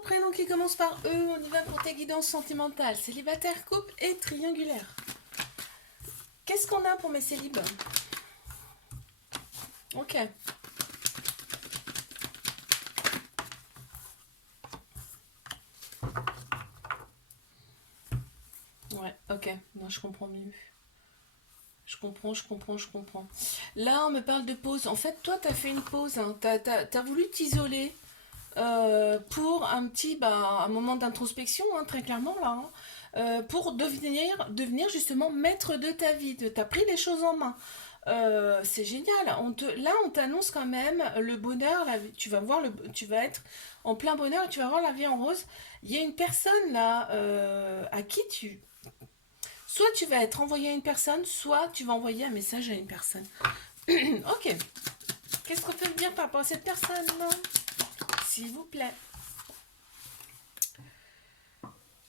prénom qui commence par E, on y va pour tes guidances sentimentales. Célibataire, couple et triangulaire. Qu'est-ce qu'on a pour mes célibats? Ok. Ouais, ok. Non, je comprends mieux. Je comprends. Là, on me parle de pause. En fait, toi, t'as fait une pause. Hein. T'as voulu t'isoler pour un moment d'introspection, hein, très clairement, là. Hein, pour devenir justement maître de ta vie. T'as pris les choses en main. C'est génial. Là, on t'annonce quand même le bonheur. Tu vas voir tu vas être en plein bonheur et tu vas voir la vie en rose. Il y a une personne là à qui soit tu vas être envoyé à une personne, soit tu vas envoyer un message à une personne. Ok. Qu'est-ce qu'on peut me dire par rapport à cette personne, s'il vous plaît?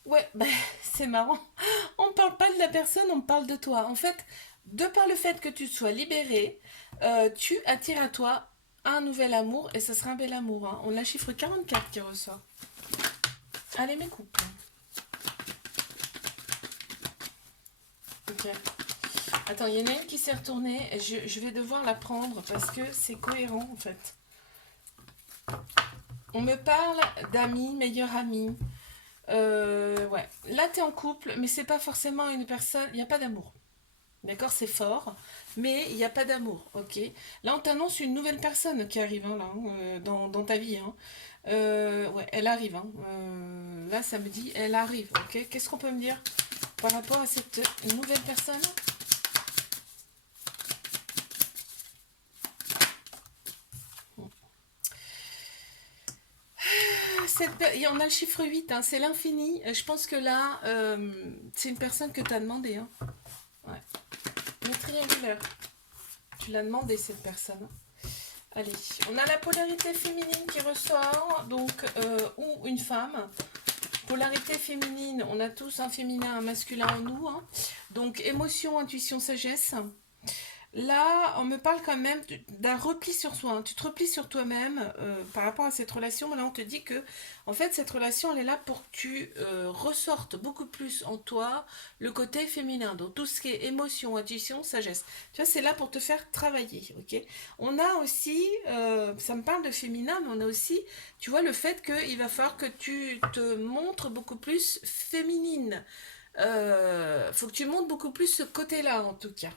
Ouais, bah, c'est marrant. On ne parle pas de la personne, on parle de toi. En fait, de par le fait que tu sois libéré, tu attires à toi un nouvel amour et ce sera un bel amour. Hein. On a le chiffre 44 qui ressort. Allez, mes couples. Ok. Attends, il y en a une qui s'est retournée. Je vais devoir la prendre parce que c'est cohérent en fait. On me parle d'amis, meilleurs amis. Ouais. Là, tu es en couple, mais c'est pas forcément une personne. Il n'y a pas d'amour. D'accord, c'est fort, mais il n'y a pas d'amour, ok? Là, on t'annonce une nouvelle personne qui arrive hein, là, hein, dans ta vie. Hein. Ouais, elle arrive. Hein. Là, ça me dit, elle arrive, ok? Qu'est-ce qu'on peut me dire par rapport à cette nouvelle personne? On a le chiffre 8, hein, c'est l'infini. Je pense que là, c'est une personne que tu as demandé. Hein. Ouais. Le triangulaire. Tu l'as demandé, cette personne. Allez, on a la polarité féminine qui ressort, donc, ou une femme. Polarité féminine, on a tous un féminin, un masculin en nous. Hein. Donc, émotion, intuition, sagesse. Là, on me parle quand même d'un repli sur soi. Hein. Tu te replies sur toi-même par rapport à cette relation. Là, on te dit que, en fait, cette relation, elle est là pour que tu ressortes beaucoup plus en toi le côté féminin. Donc, tout ce qui est émotion, intuition, sagesse. Tu vois, c'est là pour te faire travailler. Ok. On a aussi, ça me parle de féminin, mais on a aussi, tu vois, le fait qu'il va falloir que tu te montres beaucoup plus féminine. Faut que tu montres beaucoup plus ce côté-là, en tout cas.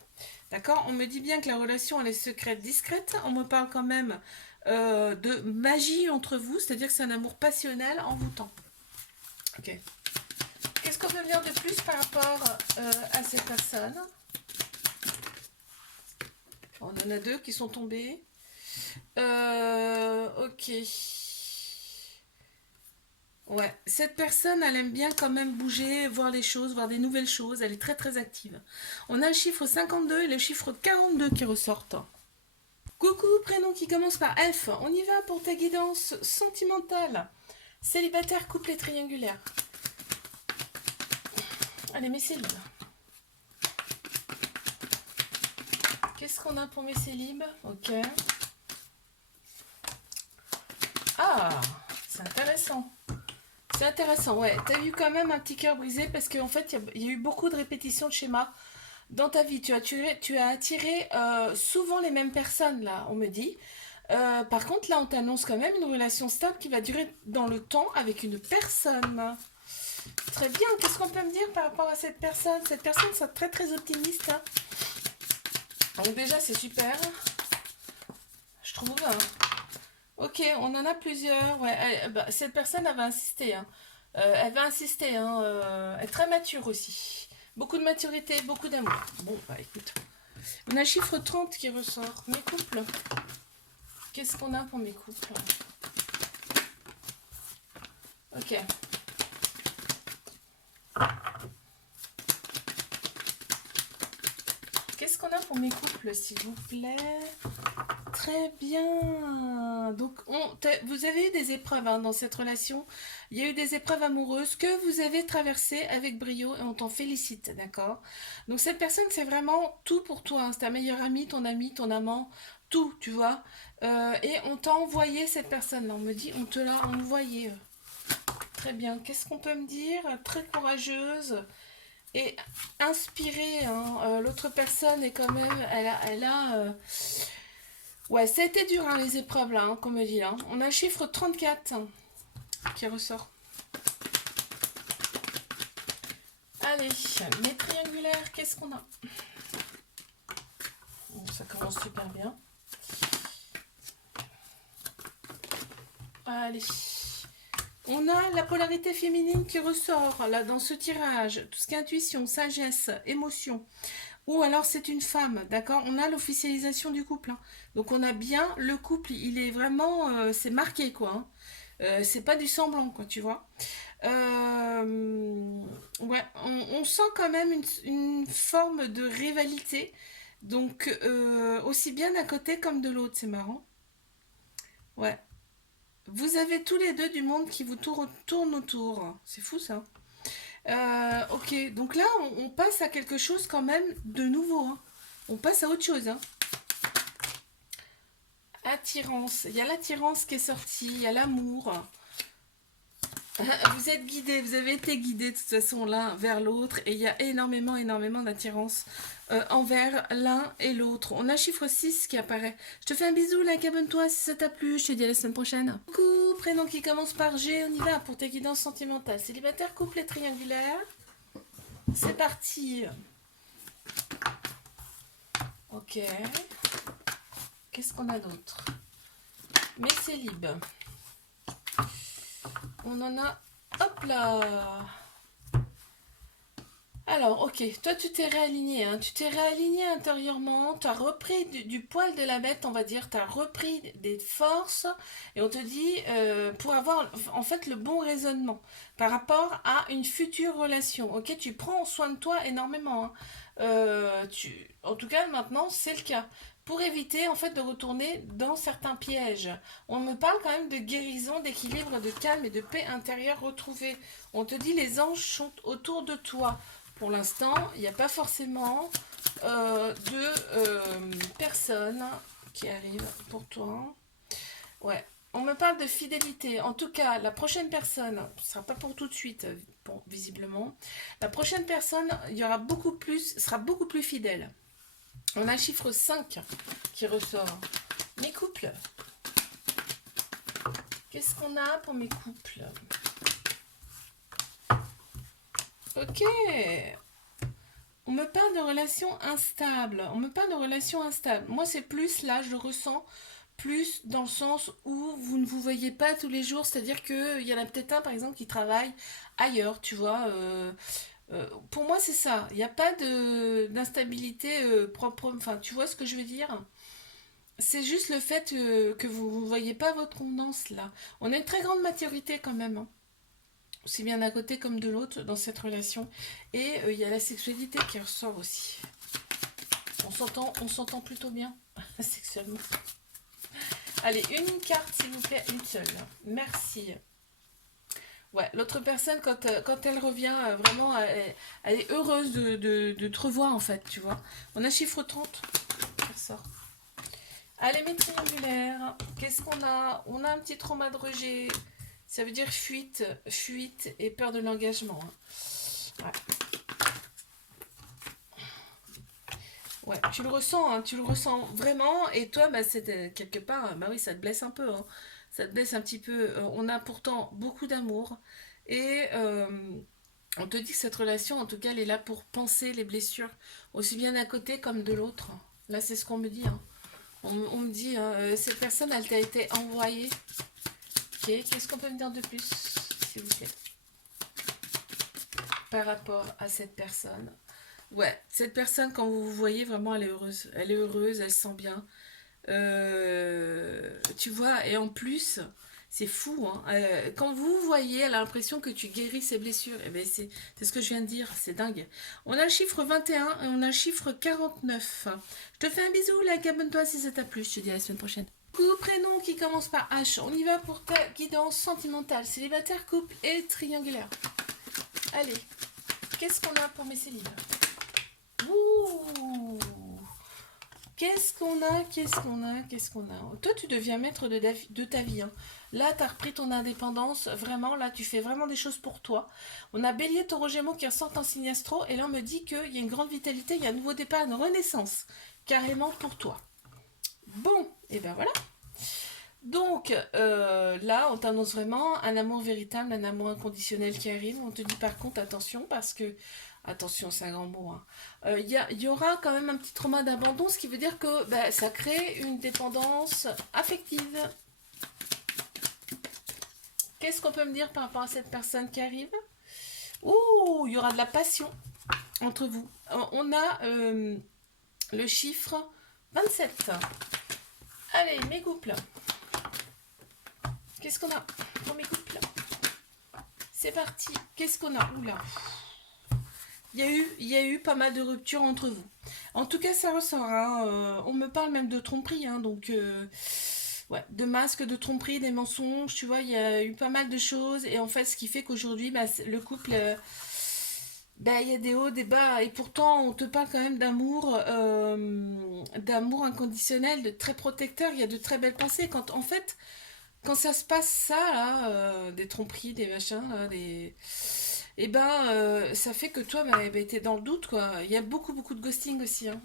D'accord. On me dit bien que la relation, elle est secrète, discrète. On me parle quand même de magie entre vous, c'est-à-dire que c'est un amour passionnel, envoûtant. Ok. Qu'est-ce qu'on peut dire de plus par rapport à cette personne? On en a deux qui sont tombés. Ok. Ouais, cette personne, elle aime bien quand même bouger, voir les choses, voir des nouvelles choses. Elle est très très active. On a le chiffre 52 et le chiffre 42 qui ressortent. Coucou, prénom qui commence par F. On y va pour ta guidance sentimentale. Célibataire, couple et triangulaire. Allez, mes célibes. Qu'est-ce qu'on a pour mes célibes? Ok. Ah, c'est intéressant. C'est intéressant, ouais. T'as eu quand même un petit cœur brisé parce qu'en fait, il y a eu beaucoup de répétitions de schémas dans ta vie. Tu as attiré souvent les mêmes personnes, là, on me dit. Par contre, là, on t'annonce quand même une relation stable qui va durer dans le temps avec une personne. Très bien. Qu'est-ce qu'on peut me dire par rapport à cette personne? Cette personne, c'est très, très optimiste. Hein. Donc déjà, c'est super. Je trouve. Hein. Ok, on en a plusieurs. Ouais, cette personne, elle va insister. Hein. Elle va insister. Hein, elle est très mature aussi. Beaucoup de maturité, beaucoup d'amour. Bon, bah écoute. On a le chiffre 30 qui ressort. Mes couples. Qu'est-ce qu'on a pour mes couples? Ok. Qu'est-ce qu'on a pour mes couples, s'il vous plaît? Très bien. Donc, vous avez eu des épreuves hein, dans cette relation. Il y a eu des épreuves amoureuses que vous avez traversées avec brio et on t'en félicite, d'accord? Donc, cette personne, c'est vraiment tout pour toi. Hein. C'est ta meilleure amie, ton amant, tout, tu vois. Et on t'a envoyé cette personne-là. On me dit, on te l'a envoyé. très bien. Qu'est-ce qu'on peut me dire? Très courageuse et inspirée, hein. L'autre personne est quand même... Ouais, ça a été dur, hein, les épreuves, là, hein, qu'on me dit. Là. On a le chiffre 34 qui ressort. Allez, mes triangulaires, qu'est-ce qu'on a? Bon, ça commence super bien. Allez. On a la polarité féminine qui ressort, là, dans ce tirage. Tout ce qui est intuition, sagesse, émotion. Ou alors c'est une femme, d'accord? On a l'officialisation du couple. Hein. Donc on a bien le couple, il est vraiment... c'est marqué, quoi. Hein. C'est pas du semblant, quoi, tu vois. Ouais, on sent quand même une forme de rivalité. Donc, aussi bien d'un côté comme de l'autre, c'est marrant. Ouais. Vous avez tous les deux du monde qui vous tourne autour. C'est fou ça. Ok, donc là, on passe à quelque chose quand même de nouveau. Hein. On passe à autre chose. Hein. Attirance. Il y a l'attirance qui est sortie, il y a l'amour. Vous êtes guidé, vous avez été guidé de toute façon l'un vers l'autre et il y a énormément d'attirance envers l'un et l'autre. On a chiffre 6 qui apparaît. Je te fais un bisou, like, abonne-toi si ça t'a plu. Je te dis à la semaine prochaine. Coucou, prénom qui commence par G, on y va pour tes guidances sentimentales. Célibataire, couple et triangulaire. C'est parti. Ok. Qu'est-ce qu'on a d'autre? Mes célib. On en a... Hop là. Alors, ok, toi tu t'es réaligné, hein. Tu t'es réaligné intérieurement, tu as repris du poil de la bête, on va dire, tu as repris des forces, et on te dit, pour avoir en fait le bon raisonnement par rapport à une future relation, ok, tu prends soin de toi énormément, hein. En tout cas maintenant c'est le cas, pour éviter en fait de retourner dans certains pièges. On me parle quand même de guérison, d'équilibre, de calme et de paix intérieure retrouvée. On te dit les anges sont autour de toi. Pour l'instant, il n'y a pas forcément de personnes qui arrivent pour toi. Ouais. On me parle de fidélité. En tout cas, la prochaine personne, ce ne sera pas pour tout de suite, bon, visiblement. La prochaine personne, il y aura beaucoup plus, sera beaucoup plus fidèle. On a le chiffre 5 qui ressort. Mes couples. Qu'est-ce qu'on a pour mes couples? Ok. On me parle de relations instables. On me parle de relations instables. Moi, c'est plus là, je le ressens plus dans le sens où vous ne vous voyez pas tous les jours. C'est-à-dire qu'il y en a peut-être un, par exemple, qui travaille ailleurs, tu vois. Pour moi, c'est ça. Il n'y a pas d'instabilité propre. Enfin, tu vois ce que je veux dire? C'est juste le fait que vous ne voyez pas votre convenance là. On a une très grande maturité quand même. Hein. Aussi bien d'un côté comme de l'autre dans cette relation. Et il y a la sexualité qui ressort aussi. On s'entend plutôt bien sexuellement. Allez, une carte s'il vous plaît, une seule. Merci. Ouais, l'autre personne, quand elle revient, vraiment, elle est heureuse de te revoir en fait, tu vois. On a chiffre 30 qui ressort. Allez, mes triangulaires, qu'est-ce qu'on a? On a un petit trauma de rejet. Ça veut dire fuite, fuite et peur de l'engagement. Hein. Ouais. Ouais, tu le ressens vraiment. Et toi, bah, c'est quelque part, bah oui, ça te blesse un peu. Hein. Ça te blesse un petit peu. On a pourtant beaucoup d'amour. Et on te dit que cette relation, en tout cas, elle est là pour penser les blessures, aussi bien d'un côté comme de l'autre. Là, c'est ce qu'on me dit. Hein. On me dit, cette personne, elle t'a été envoyée. Ok, qu'est-ce qu'on peut me dire de plus, s'il vous plaît, par rapport à cette personne? Ouais, cette personne, quand vous vous voyez, vraiment, elle est heureuse. Elle est heureuse, elle se sent bien. Tu vois, et en plus, c'est fou, hein. Quand vous vous voyez, elle a l'impression que tu guéris ses blessures. Et ben c'est ce que je viens de dire, c'est dingue. On a le chiffre 21 et on a le chiffre 49. Je te fais un bisou, like, abonne-toi si ça t'a plu. Je te dis à la semaine prochaine. Coucou, prénom qui commence par H. On y va pour ta guidance sentimentale, célibataire, couple et triangulaire. Allez, qu'est-ce qu'on a pour mes célibataires? Ouh! Qu'est-ce qu'on a? Qu'est-ce qu'on a? Qu'est-ce qu'on a? Toi, tu deviens maître de ta vie, hein. Là, tu as repris ton indépendance. Vraiment, là, tu fais vraiment des choses pour toi. On a Bélier, Taureau, Gémeaux qui ressortent en signe astro. Et là, on me dit qu'il y a une grande vitalité, il y a un nouveau départ, une renaissance. Carrément pour toi. Bon, et ben voilà. Donc, là, on t'annonce vraiment un amour véritable, un amour inconditionnel qui arrive. On te dit par contre, attention, parce que attention, c'est un grand mot, hein. Y aura quand même un petit trauma d'abandon, ce qui veut dire que bah, ça crée une dépendance affective. Qu'est-ce qu'on peut me dire par rapport à cette personne qui arrive? Ouh, il y aura de la passion entre vous. On a le chiffre 27. Allez, mes couples. Qu'est-ce qu'on a pour mes couples? C'est parti. Qu'est-ce qu'on a? Oula. Il y a eu pas mal de ruptures entre vous. En tout cas, ça ressort, hein. On me parle même de tromperie, hein, donc ouais, de masques, de tromperie, des mensonges, tu vois, il y a eu pas mal de choses. Et en fait, ce qui fait qu'aujourd'hui, bah, le couple, bah, il y a des hauts, des bas. Et pourtant, on te parle quand même d'amour inconditionnel, de très protecteur. Il y a de très belles pensées. Quand en fait, quand ça se passe ça, là, des tromperies, des machins, là, des et ben, ça fait que toi, bah, t'es dans le doute, quoi. Il y a beaucoup, beaucoup de ghosting aussi, hein.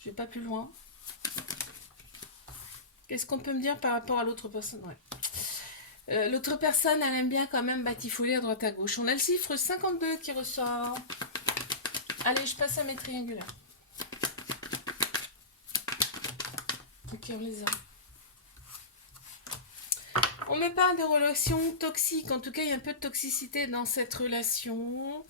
Je vais pas plus loin. Qu'est-ce qu'on peut me dire par rapport à l'autre personne? Ouais. L'autre personne, elle aime bien quand même batifoler à droite à gauche. On a le chiffre 52 qui ressort. Allez, je passe à mes triangulaires. Ok, on les a. On me parle de relations toxiques. En tout cas, il y a un peu de toxicité dans cette relation.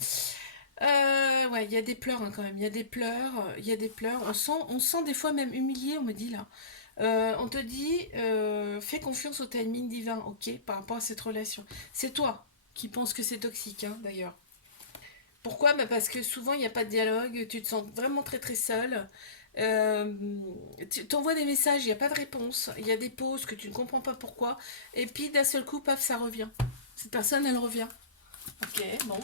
Ouais, il y a des pleurs, hein, quand même. Il y a des pleurs. Il y a des pleurs. On sent des fois même humilié, on me dit là. On te dit, fais confiance au timing divin, ok, par rapport à cette relation. C'est toi qui penses que c'est toxique, hein, d'ailleurs. Pourquoi? Bah, parce que souvent, il n'y a pas de dialogue. Tu te sens vraiment très très seul. Euh, Tu t'envoies des messages, il n'y a pas de réponse, il y a des pauses que tu ne comprends pas pourquoi, et puis d'un seul coup, paf, ça revient. Cette personne, elle revient. Ok, bon.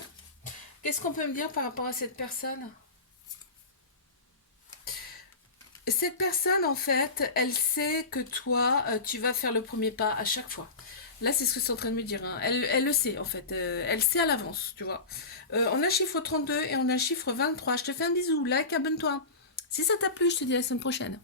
Qu'est-ce qu'on peut me dire par rapport à cette personne? Cette personne, en fait, elle sait que toi, tu vas faire le premier pas à chaque fois. Là, c'est ce que c'est en train de me dire, hein. Elle le sait, en fait. Elle sait à l'avance, tu vois. On a le chiffre 32 et on a le chiffre 23. Je te fais un bisou, like, abonne-toi. Si ça t'a plu, je te dis à la semaine prochaine.